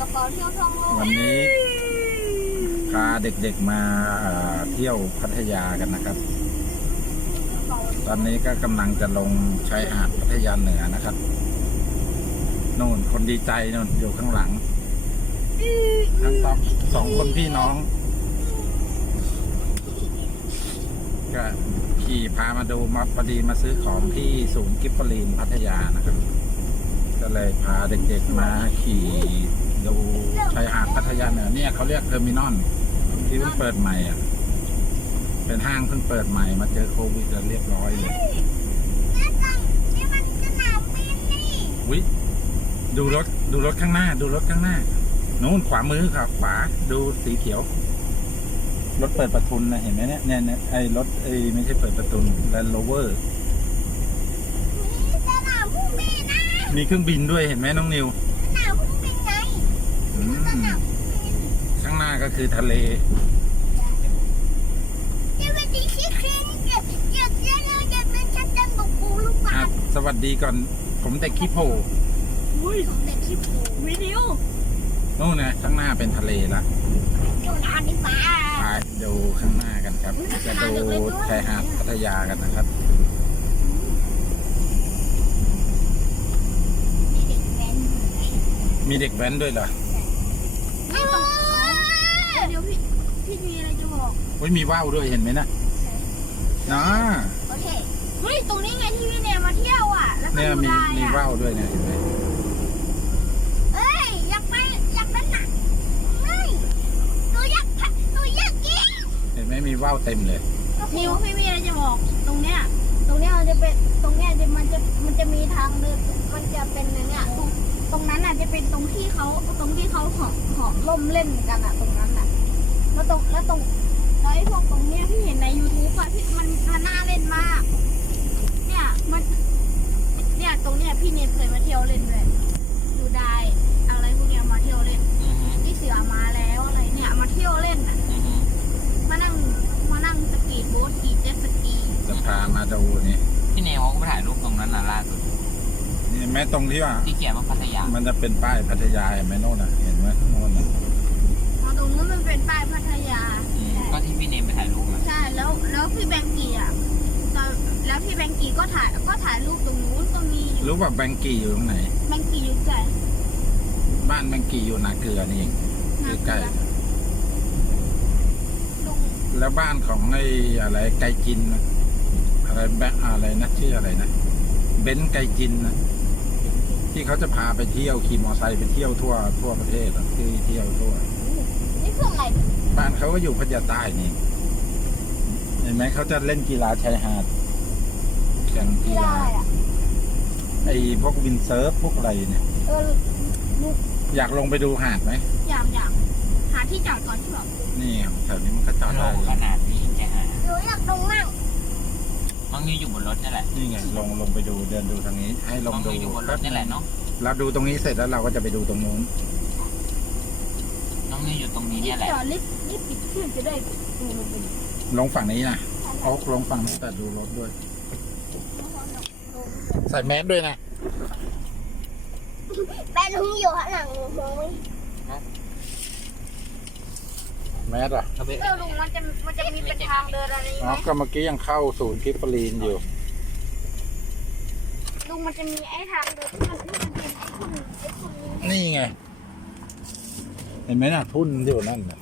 กระเป๋าเที่ยวท่องโลกวันนี้พาเด็กๆมาเอ่อเที่ยวพัทยากันนะครับ ตอนนี้ก็กำลังจะลงชายหาดพัทยาเหนือนะครับโน่นคนดีใจโน่นอยู่ข้างหลังทั้งสองสองคนพี่น้อง ก็ขี่พามาดูมาพอดีมาซื้อของที่ศูนย์กิฟฟลีนพัทยานะครับ ก็เลยพาเด็กๆมาขี่ ดูชายหาดพัทยาเหนือเนี่ยเขาเรียกเทอร์มินอลที่เพิ่งเปิดใหม่อะ เป็นห้างเพิ่งเปิดใหม่มาเจอโควิดแล้วเรียบร้อยเลยนี่มันสนามบินนี่วิดูรถดูรถข้างหน้า ดูรถข้างหน้านู้นขวามือครับ ขวาดูสีเขียวรถเปิดประทุนนะเห็นไหมเนี่ยเนี่ยเนี่ยไอ้รถไอ้ไม่ใช่เปิดประทุนแลนด์โรเวอร์นี่สนามผู้บินนะมีเครื่องบินด้วยเห็นไหมน้องนิว ข้างหน้าก็คือทะเลนี่เป็นดีชิคกี้พายเดี๋ยวเดี๋ยวเดี๋ยวเดี๋ยวเป็นชัดเจนบอกกูลูกบาอะศก์สวัสดีก่อน ผมแต่ขี้โพอุ้ยของเด็กที่ผูวิดีโอนู่นนะข้างหน้าเป็นทะเลละดูนานนี่ป้าไปดูข้างหน้ากันครับ จะดูชายหาดพัทยากันนะครับนี่เด็กแว้นอยู่ไหนมีเด็กแว้นด้วยเหรอ นี่ตรงเดี๋ยว พี่พี่มีอะไรจะบอกเฮ้ยมีว่าวด้วยเห็นไหมนะนะโอเคเฮ้ยตรงนี้ไงที่พี่เนยมาเที่ยวอะ แล้วก็เนี่ยดูมีได้มีอะว่าวด้วยเนี่ยเห็นไหมเอ้ยอยากไปอยากไปหนักเฮ้ยหนูอยากไปหนูอยากกินเห็นไหมมีว่าวเต็มเลย นิวพี่มีอะไรจะบอก ตรงเนี้ยตรงเนี้ยมันจะเป็นตรงเนี้ยจะมันจะมันจะมีทางเดินมันจะเป็นในเนี้ยตรงตรงนั้นอะจะเป็นตรงที่เขาตรงที่เขาหอมหอมล่มเล่นกันอะตรงนั้นอะ แล้วตรงแล้วตรงแล้วไอ้พวกตรงเนี้ยพี่เห็นใน YouTube อะที่มันมันน่าเล่นมาก เนี่ยมัน เนี่ยตรงเนี้ยพี่เนมเคยมาเที่ยวเล่นเลยดูได้อะไรพวกเนี้ยมาเที่ยวเล่นอือฮึที่เสือมาแล้วอะไรเนี่ยมาเที่ยวเล่นอะอือฮึมานั่งมานั่งสกีโบ๊ทขี่เจ็ตสกีจะพามาดูนี่พี่เนวเขาก็ไปถ่ายรูปตรงนั้นน่ะล่าสุดนี่เห็นไหมตรงที่ว่า ที่เขียนว่าพัทยา มันจะเป็นป้ายพัทยาเห็นไหมโน่นน่ะเห็นไหมโน่นน่ะ พอตรงนู้นมัน เป็นป้ายพัทยาอืมก็ที่พี่เนมไปถ่ายรูปอะใช่แล้วแล้วพี่แบงกี้อะตอนแล้วพี่แบงกี้ก็ถ่ายก็ถ่ายรูปตรงนู้นก็มีอยู่รู้ว่าแบงกี้อยู่ตรงไหน แบงกี้อยู่ใจบ้านแบงกี้อยู่นาเกลือนี่เองนะใกล้ลุงแล้วบ้านของไอ้อะไรไกจินน่ะอะไรแบะอะไรนะชื่ออะไรนะเบนซ์ไกจินนะที่เขาจะพาไปเที่ยวขี่มอไซค์ไปเที่ยวทั่วทั่วประเทศอะที่เที่ยวทั่ว นี่คืออะไรบ้านเขาก็อยู่พัทยาใต้นี่เห็นไหมเขาจะเล่นกีฬาชายหาดแข่งกีกีฬาฬาอะไรอะไอ้พวกวินเซิร์ฟพวกอะไรเนี่ยเออลูกอยากลงไปดูหาดไหมอย่างอย่างหาที่จอดก่อนที่แบบนี่แถวนี้มันก็จอดโลได้กขนาดนี้แกหาหนูอยากลงนั่งน้องนิวอยู่บนรถนี่แหละนี่ไงลงลงไปดูเดินดูทางนี้ ให้ลน้งองดูนิวอยู่บนรถนี่แหละเนาะเราดูตรงนี้เสร็จแล้วเราก็จะไปดูตรงนู้น น้องนิวอยู่ตรงนี้รีเนี่บยแหละจอดรีบรีบปิดเครื่องจะได้ดูลงไปลงฝั่งนี้นะโอ๊กลงฝั่งนี้แต่ดูรถด้วย ใส่แมสด้วยนะ แม่ลุงอยู่ข้างหลังมองไม่แมสอะเขาไปเออลุงมันจะมันจะมีเป็นทางเดินอะไรอ๋ไหอมก็เมื่อกี้ยังเข้าศูนย์กิฟฟลีนอยู่ ลุงมันจะมีไอ้ทางเดินที่มันที่มันเป็นไอ้คุณไอ้คุณนี้นี่ไง เห็นไหมน่ะทุ่นอยู่นั่นน่ะ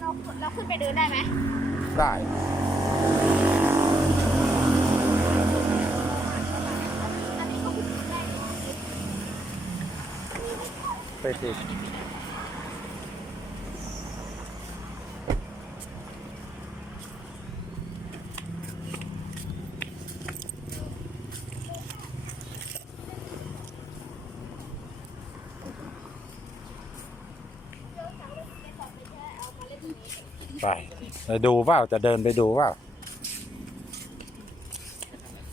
เราเราขึ้นไปเดินได้ไหมได้อันนี้ก็ขึ้นได้ ไปสิไปไปดูเปล่าจะเดินไปดูเปล่า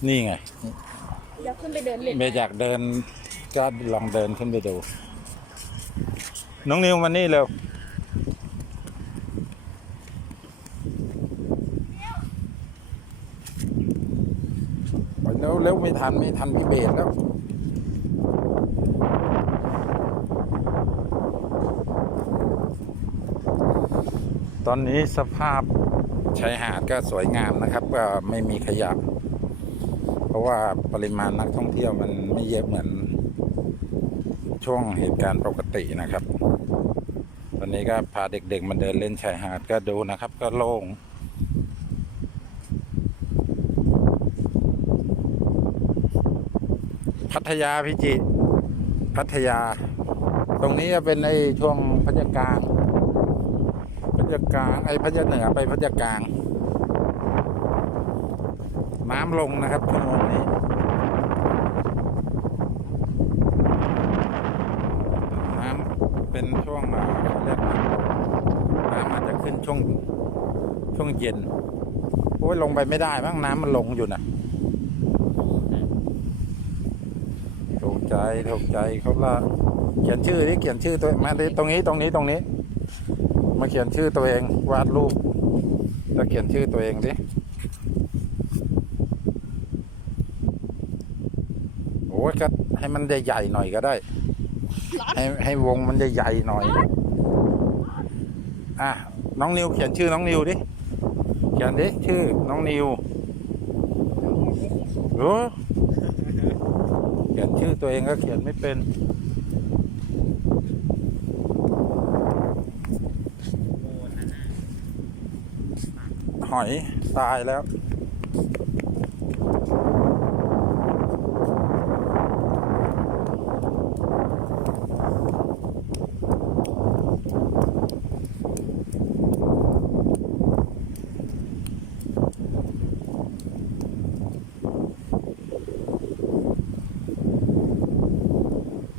นี่ไงเดี๋ยวขึ้นไปเดินเล่นเมย์อยากเดิน ก็ลองเดินขึ้นไปดู น้องนิวมานี่เร็วไปเร็วเร็วไม่ทันไม่ทันพี่เบสแล้ว ตอนนี้สภาพชายหาดก็สวยงามนะครับ ก็ไม่มีขยะ เพราะว่าปริมาณนักท่องเที่ยวมันไม่เยอะเหมือน ช่วงเหตุการณ์ปกตินะครับ ตอนนี้ก็พาเด็กๆมาเดินเล่นชายหาดก็ดูนะครับ ก็โล่งพัทยาพิจิพัทยา ตรงนี้จะเป็นไอ้ช่วงพัทยากลาง ยากลาง ไอพัทยาเหนือไปพัทยากลาง น้ำลงนะครับชั่วโมงนี้น้ำเป็นช่วงอ่าเรียกน้ำลงน้ำอาจจะขึ้นช่วงช่วงเย็นโอ้ยลงไปไม่ได้บ้างน้ำมันลงอยู่นะถูกใจถูกใจเขาละเขียนชื่อดิเขียนชื่อตัวมาตรงนี้ตรงนี้ตรงนี้ มาเขียนชื่อตัวเองวาดรูปแล้วเขียนชื่อตัวเองดิโอ้ยก็ให้มันใหญ่ๆหน่อยก็ได้ ให้ให้วงมันใหญ่ๆหน่อย อะน้องนิวเขียนชื่อน้องนิวดิ เขียนดิชื่อน้องนิวโอ้เขียนชื่อตัวเองก็เขียนไม่เป็น หอยตายแล้ว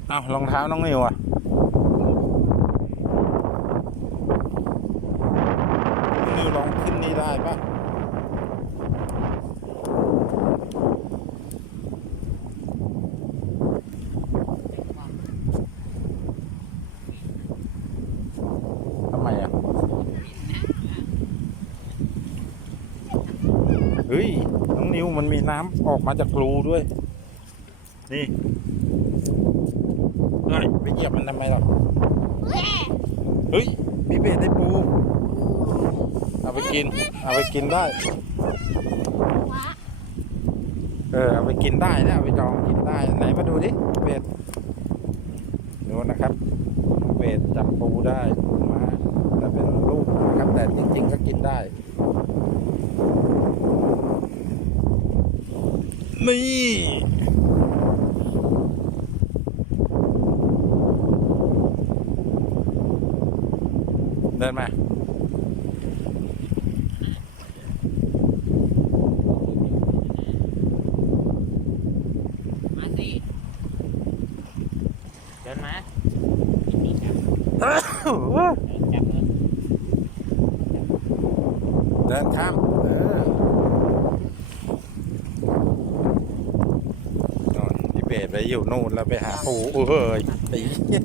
เอารองเท้าน้องนิวอะ น้องนิวลองขึ้นนี่ได้ปะทำไมอะ เฮ้ย น้องนิว มันมีน้ำออกมาจากรูด้วย นี่เฮ้ยไปเหยียบมันทำไมหรอเฮ้ยมีเบ็ดได้ปู เอาไปกิน เอาไปกินได้ เออ เอาไปกินได้นะเอาไปจองกินได้ ไหนมาดูดิเบ็ดดูนะครับเบ็ดจับปูได้มาแต่เป็นลูกนะครับ แต่จริงๆก็กินได้ นี่เดินมามาสิเดินมาจับมือ เดินข้าม เออโน่นพี่เบสไป อยู่นู่นแล้วไปหาปูเอ้ยไอ้เหี้ย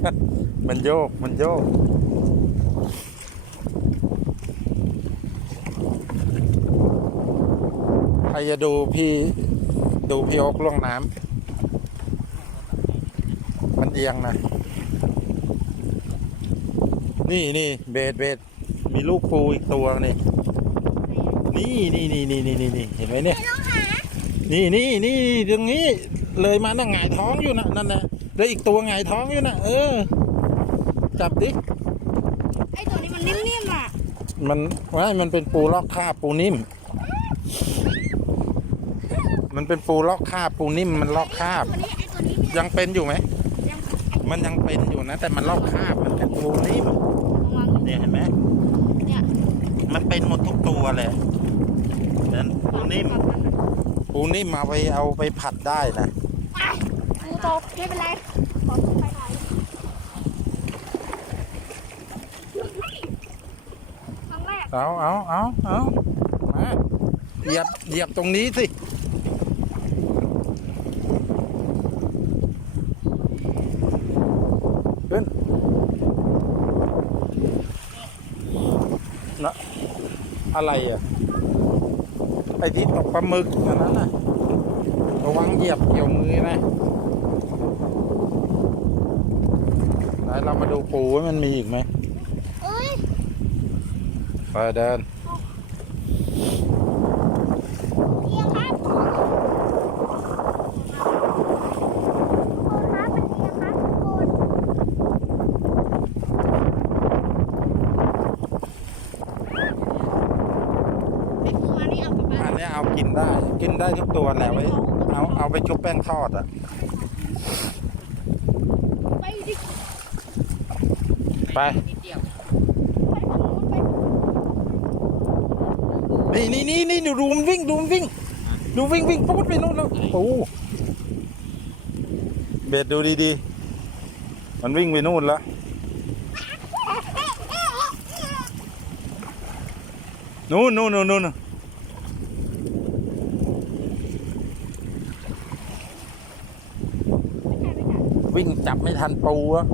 มันโยก มันโยก ใครจะดูพี่ดูพี่โอ๊กล่วงน้ำ มันเอียงนะ นี่นี่เบสเบสมีลูกปูอีกตัวนี่นี่ นี่นี่นี่นี่นี่นี่เห็นไหมเนี่ย นี่นี่นี่ตรงนี้ เลยมานั่งหงายท้องอยู่นะนั่นนะแล้วอีกตัวหงายท้องอยู่นะเออ จับดิไอ้ตัวนี้มันนิ่มๆอะ มันว่ามันเป็นปูลอกคราบปูนิ่ม มันเป็นปูลอกคราบปูนิ่มมันลอกคราบตัวนี้ไอ้ตัวนี้ยังเป็นอยู่ไหมยังมันยังเป็นอยู่นะ แต่มันลอกคราบมันเป็นปูนิ่มวางเนี่ยเห็นไหมเนี่ยมันเป็นหมดทุกตัวเลยนั้นปูนิ่มปูนิ่มเอาไปเอาไปผัดได้นะ ไปปูตกไม่เป็นไร ขอขึ้นไปหน่อยครั้งแรกเอาเอาเอาเอามาเหยียบเหยียบตรงนี้สิ ขึ้นนะอะไรอะ ไอ้ที่ตกปลาหมึกอันนั้นน่ะ ระวังเหยียบเกี่ยวมือนะไหนเรามาดูปูว่ามันมีอีกไหมเอ้ยไปเดินเอียงครับโคนครับมันเอียงครับโคนไอ้ตัวนี้เอากลับบ้าอันนนี้เอากินได้ กินได้ทุกตัวแหละไว้ เอาเอาไปชุบแป้งทอดอะไปดิไปนิดเดียวไปทางนู้นไปนี่นี่นี่นี่ดูดูมันวิ่งดูมันวิ่ง ดูวิ่งวิ่งปุ๊บไปนู่นแล้วโอ้เบ็ดดูดีๆ มันวิ่งไปนู่นแล้วนู่นนู่นนู่นนู่น วิ่งจับไม่ทันปูอะ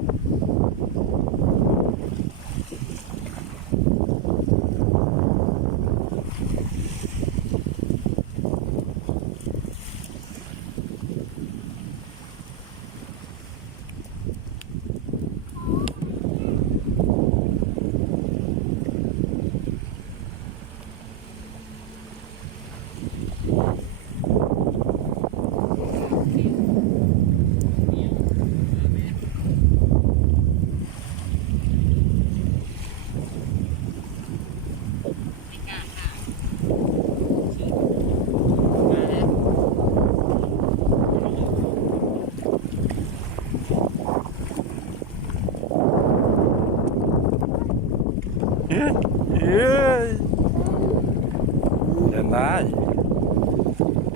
ฮ้ยเฮ้ยเดินได้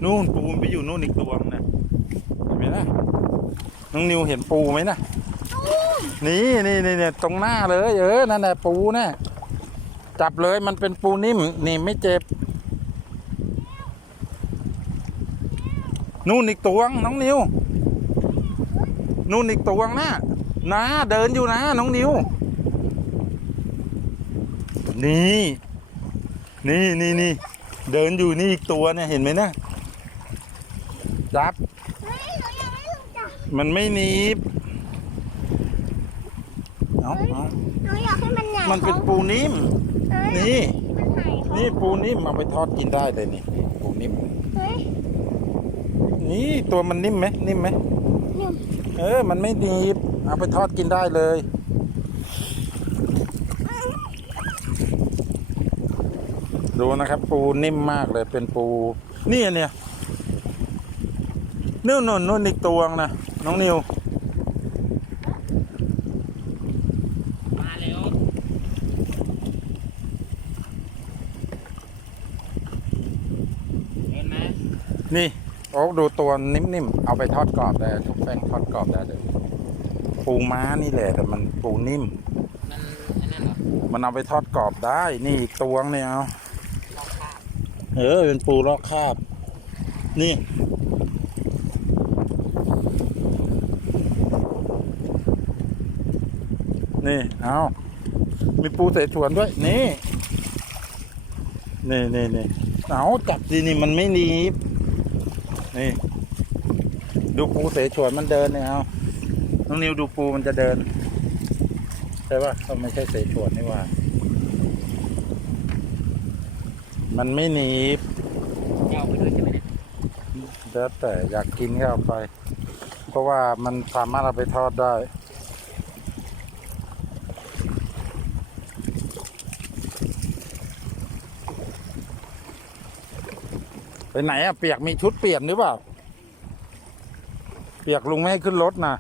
นู่นปูมันไปอยู่นู่นอีกตัวนึงนะเห็นไหมนะน้องนิวเห็นปูไหมนะนี่นี่นี่เนี่ยตรงหน้าเลยเออนั่นแหละปูน่ะจับเลยมันเป็นปูนิ่มนี่ไม่เจ็บ นู่นอีกตัวงน้องนิว นู่นอีกตัวงนะนะเดินอยู่นะน้องนิว นี่ นี่นี่นี่เดินอยู่นี่อีกตัวเนี่ยเห็นไหมนะ จับเฮ้ยหนูยังไม่รู้จักมันไม่หนีบเอาเอาหนูอยากให้มันใหญ่มันเป็นปูนิ่มเฮ้ยนี่มันใหญ่เขานี่ปูนิ่มเอาไปทอดกินได้เลยนี่ ปูนิ่มเฮ้ยนี่ตัวมันนิ่มไหมนิ่มไหมนิ่มเออ มันไม่หนีบ เอาไปทอดกินได้เลยดูนะครับ ปูนิ่มมากเลยเป็นปู นี่อันเนี่ย นู่นนู่นนู่นอีกตัวงนะน้องนิวมาเร็วเห็นไหมนี่โอ้ดูตัวนิ่มๆเอาไปทอดกรอบได้ทุกแป้งทอดกรอบได้เลยปูม้านี่แหละแต่มันปูนิ่ม มันอันนั้นเหรอมันเอาไปทอดกรอบได้ นี่อีกตัวงเนี่ยเอาลอกคราบเออเป็นปูลอกคราบ นี่ นี่ เอามีปูเสฉวนด้วย นี่ นี่นี่นี่เอาจับดีนี่มันไม่หนีบ นี่ ดูปูเสฉวนมันเดินเนี่ยเอาน้องนิวดูปูมันจะเดิน ใช่ป่ะก็ไม่ใช่เสฉวนนี่หว่า มันไม่หนีบจะเอาไปด้วยใช่ไหมเนี่ยแล้วแต่อยากกินก็เอาไป เพราะว่ามันสามารถเอาไปทอดได้ ไปไหนอะเปียกมีชุดเปลี่ยนหรือเปล่า เปียกลุงไม่ให้ขึ้นรถนะ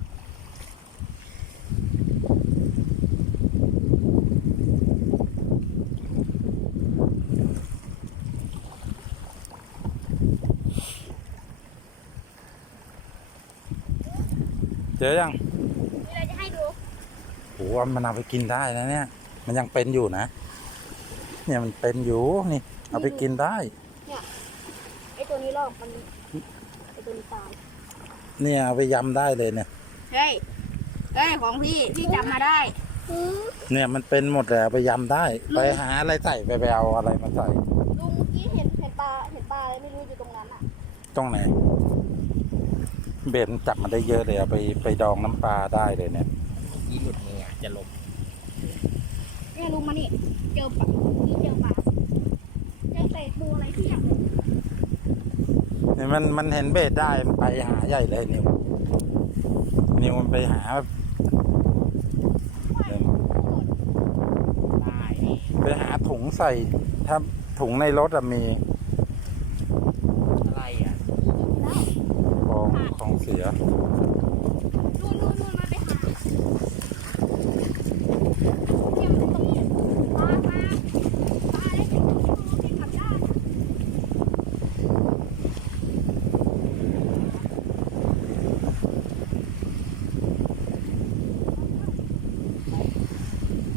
เจอยังมีอะไรจะให้ดูโหมันเอาไปกินได้นะเนี่ย มันยังเป็นอยู่นะ เนี่ยมันเป็นอยู่นี่ เอาไปกินได้ไอ ตัวนี้ลอกมันไอตัวนี้ตายเนี่ยเอาไปยำได้เลยเนี่ย เฮ้ยเฮ้ยของพี่พี่จำมาได้ เนี่ยมันเป็นหมดแล้วเอาไปยำได้ ไปหาอะไรใส่ไปไปเอาอะไรมาใส่ลุงเมื่อกี้เห็นเห็นปลาเห็นปลาอะไรไม่รู้อยู่ตรงนั้นอะตรงไหนเบนจับมาได้เยอะเลยเอาไปไปดองน้ำปลาได้เลยเนี่ยยี่หลุดมืออะจะลมเนี่ยลุงมานี่เจอปลานี่เจอปลาเจอเศษปูอะไรที่อยาก เนี่ยมันมันเห็นเบ็ดได้มันไปหาใหญ่เลยนิวนิวมันไปหาแบบได้นี่ไปหาถุงใส่ถ้าถุงในรถอะมีอะไรอะของของเสียนู่นนู่นนู่นมาไปหาเนี่ยมันตรงนี้ปลาปลาปลาได้เป็นตัวที่ขับได้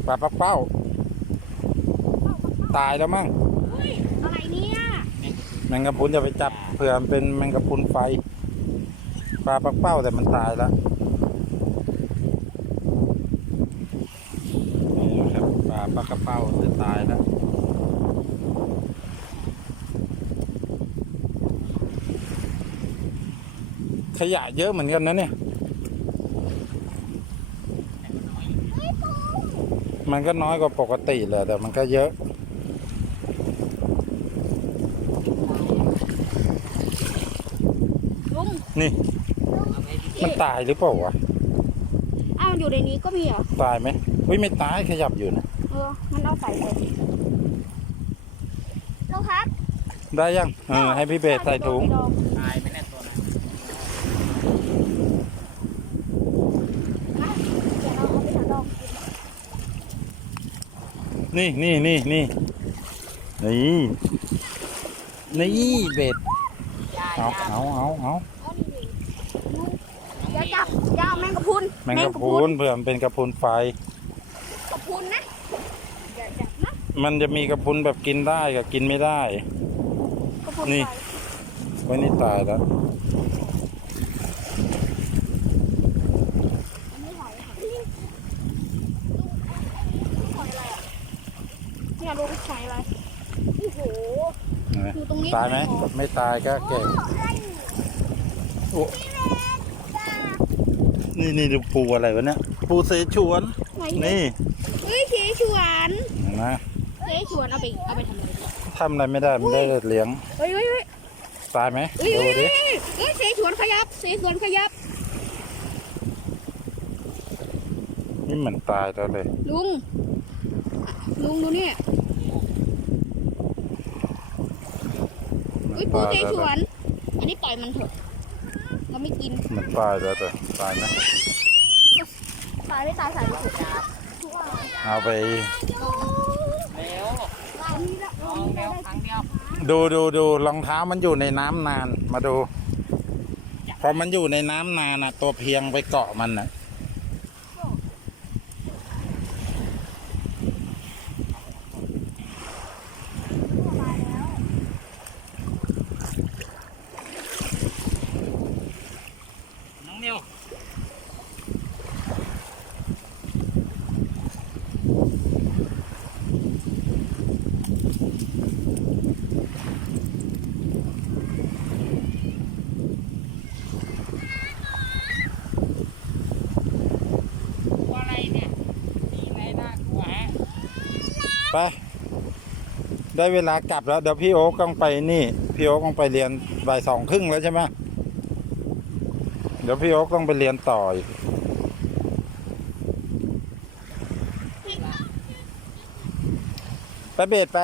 ป ลาปักเป้า ตายแล้วมั้งเฮ้ยอะไรเนี่ยแมงกะพรุนจะไปจับเผื่อมันเป็นแมงกะพรุนไฟปลาปักเป้าแต่มันตายแล้วนี่นะครับปลาปักกระเป้าจะตายแล้วขยะเยอะเหมือนกันนะเนี่ย มันก็น้อยกว่าปกติแหละแต่มันก็เยอะ ลุงนี่เอาไปดิมันตายหรือเปล่าวะอ้าวอยู่ในนี้ก็มีเหรอ ตายไหมเฮ้ยไม่ตายขยับอยู่นะเออ มันเอาใส่เลยลุงครับ ได้ยังเออให้พี่เบสใส่ถุง ตายไหมเนี่ยตัวนั้น นะเดี๋ยวเราเอาไปถังดอกกิ นนี่นี่นี่นี่นี่นี่เบสยาเอายาเอาเอาเอาเอานี่ดิลุงอย่าจับอย่าเอาแมงกะพรุนแมงกะพรุนเผื่อมันเป็นกระพรุนไฟกะพรุนนะอย่าจับนะมันจะมีกระพรุนแบบกินได้กับกินไม่ได้กะพรุนนี่ไฟไว้นี่ตายแล้ว อันนี้หอยค่ะลุงหอยอะไรอะเนี่ยลุงหอยอะไรโอ้โห นะ อยู่ ตรงนี้ตายไหมไม่ตายก็เก่งโอ้นี่นี่ดูปูอะไรวะเนี่ยปูเสฉวนไหนนี่เฮ้ยเคชวนเห็นะเคชวนเอาไปเอาไปทำอะไรดีทำอะไรไม่ได้มันได้แต่เลี้ยงเฮ้ยเฮ้ยเฮ้ยตายไหมเฮ้ยดูเฮ้ยดิเฮ้ยเฮ้ยเสฉวนขยับเสฉวนขยับ นี่เหมือนตายแล้วเลย ลุง ลุงดูเนี่ย อุ้ยปูเสฉวน อันนี้ปล่อยมันเถอะเราไม่กินเหมือนตายแล้วแต่ตายไหมตายไม่ตายใส่ไปเถอะเอาไปเร็วอันนี้ละลองเร็วครั้งเดียวดูดูดูรองเท้ามันอยู่ในน้ำนานมาดู พอมันอยู่ในน้ำนานอะ ตัวเพียงไปเกาะมันอะ น้องเร็ว ตัวอะไรเนี่ยมีอะไรน่ากลัวฮะ ไป ได้เวลากลับแล้วเดี๋ยวพี่โอ๊กต้องไปนี่ พี่โอ๊กต้องไปเรียนบ่ายสองครึ่งแล้วใช่ไหมเดี๋ยวพี่โอ๊กต้องไปเรียนต่ออีกไปเบสไป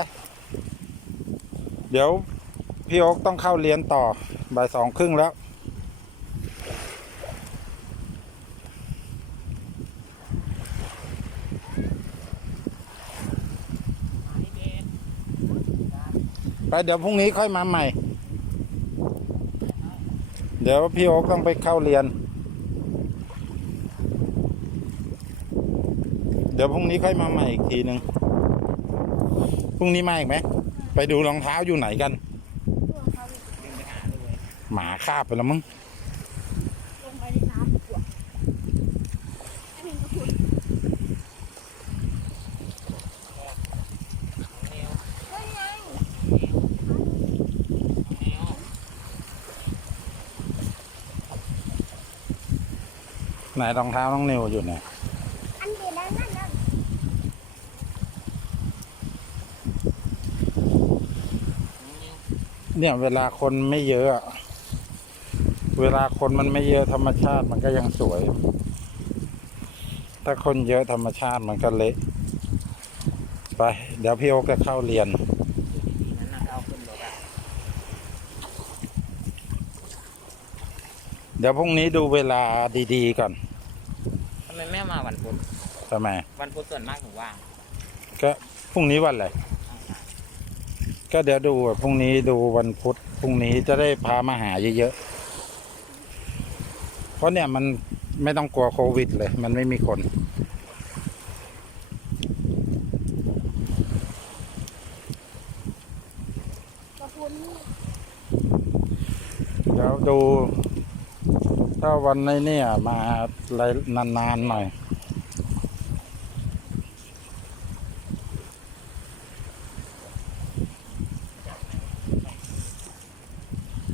เดี๋ยวพี่โอ๊กต้องเข้าเรียนต่อบ่ายสองครึ่งแล้ว มาให้เบน ไปเดี๋ยวพรุ่งนี้ค่อยมาใหม่ เดี๋ยวพี่โอ๊คต้องไปเข้าเรียน เดี๋ยวพรุ่งนี้ค่อยมาใหม่อีกทีหนึ่งพรุ่งนี้มาอีกไหม ไปดูรองเท้าอยู่ไหนกัน หมาคาบไปแล้วมั้ง ไหนรองเท้าน้องนิวอยู่เนี่ยนเนี่ยเวลาคนไม่เยอะ เวลาคนมันไม่เยอะธรรมชาติมันก็ยังสวย ถ้าคนเยอะธรรมชาติมันก็เละไป เดี๋ยวพี่โอ๊กจะเข้าเรียนเดี๋ยวพรุ่งนี้ดูเวลาดี ๆ ก่อน ไมไม่มาวันพุธทำไม วันพุธส่วนมากถึงว่างก็พรุ่งนี้วันอะไรก็เดี๋ยวดูอะพรุ่งนี้ดูวันพุธพรุ่งนี้จะได้พามาหาเยอะๆเพราะเนี่ยมันไม่ต้องกลัวโควิดเลย มันไม่มีคน กระพุ้น เดี๋ยวดู ถ้าวันในเนี่ยมาอะไรนานๆหน่อย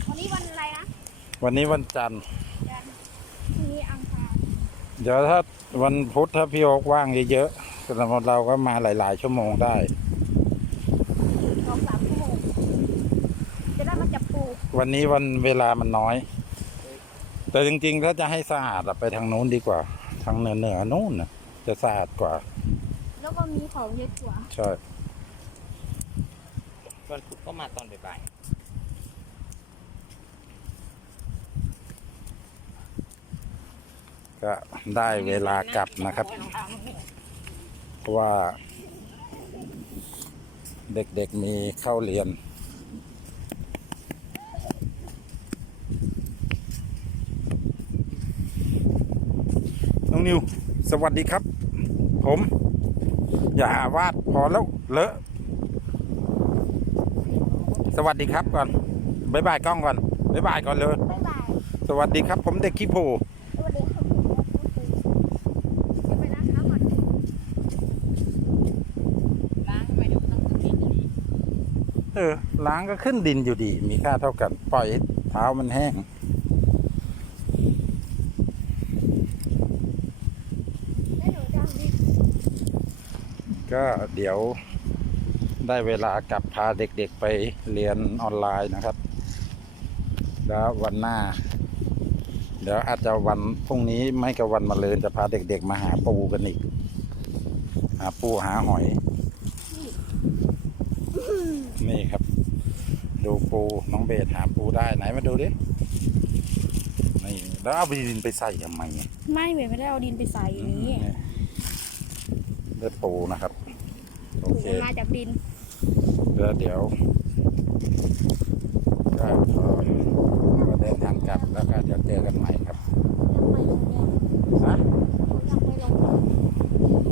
วันนี้วันอะไรนะ วันนี้วันจันทร์จันทร์พรุ่งนี้อังคาร เดี๋ยวถ้าวันพุธถ้าพี่โอ๊กว่างเยอะๆสำหรับเราก็มาหลาย ๆ ชั่วโมงได้สองสามชั่วโมง จะได้มาจับปู วันนี้วันเวลามันน้อย แต่จริงๆ ถ้าจะให้สะอาดอะไปทางนู้นดีกว่า ทางเหนือเหนือๆนู้นน่ะ จะสะอาดกว่า แล้วก็มีของเยอะกว่า ใช่วันพุธก็มาตอนบ่ายก็ได้เวลากลับนะครับ เพราะว่า เด็กๆมีเข้าเรียน องนิว สวัสดีครับ ผม อย่าวาดพอแล้วเลอะ สวัสดีครับก่อนบายบายกล้องก่อนบายบายก่อนเลย บ๊ายบาย สวัสดีครับ ผมเด็กขี้โพสวัสดีครับผมว่าพูดถึงจะไปร้านค้าก่อนๆล้างทำไมเดี๋ยวต้องขึ้นดินอยู่ดีเออล้างก็ขึ้นดินอยู่ดี มีค่าเท่ากัน ปล่อยเท้ามันแห้ง แล้วหนูจะเอาดิ ก็เดี๋ยวได้เวลากลับพาเด็กๆไปเรียนออนไลน์นะครับ แล้ววันหน้า เดี๋ยวอาจจะวันพรุ่งนี้ไม่กับวันมะรืนจะพาเด็กๆมาหาปูกันอีก หาปูหาหอย นี่ครับ ดูปูน้องเบสหาปูได้ไหนมาดูดินี่แล้วเอาไปดินไปใส่ทำไมเนี่ยไม่เหมือนไม่ได้เอาดินไปใส่อย่างนี้อืมได้ปูนะครับโอถูก เคมาจากดิน แล้วเดี๋ยวก็ขอก็เดินทางกลับแล้วก็เดี๋ยวเจอกันใหม่ครับยังไม่ลงนะเนี่ยยังไม่ลง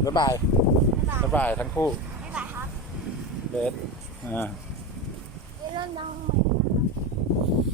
บ๊ายบายบ๊ายบายบ๊ายบายทั้งคู่บ๊ายบายครับเบสอ่าเริ่มดัง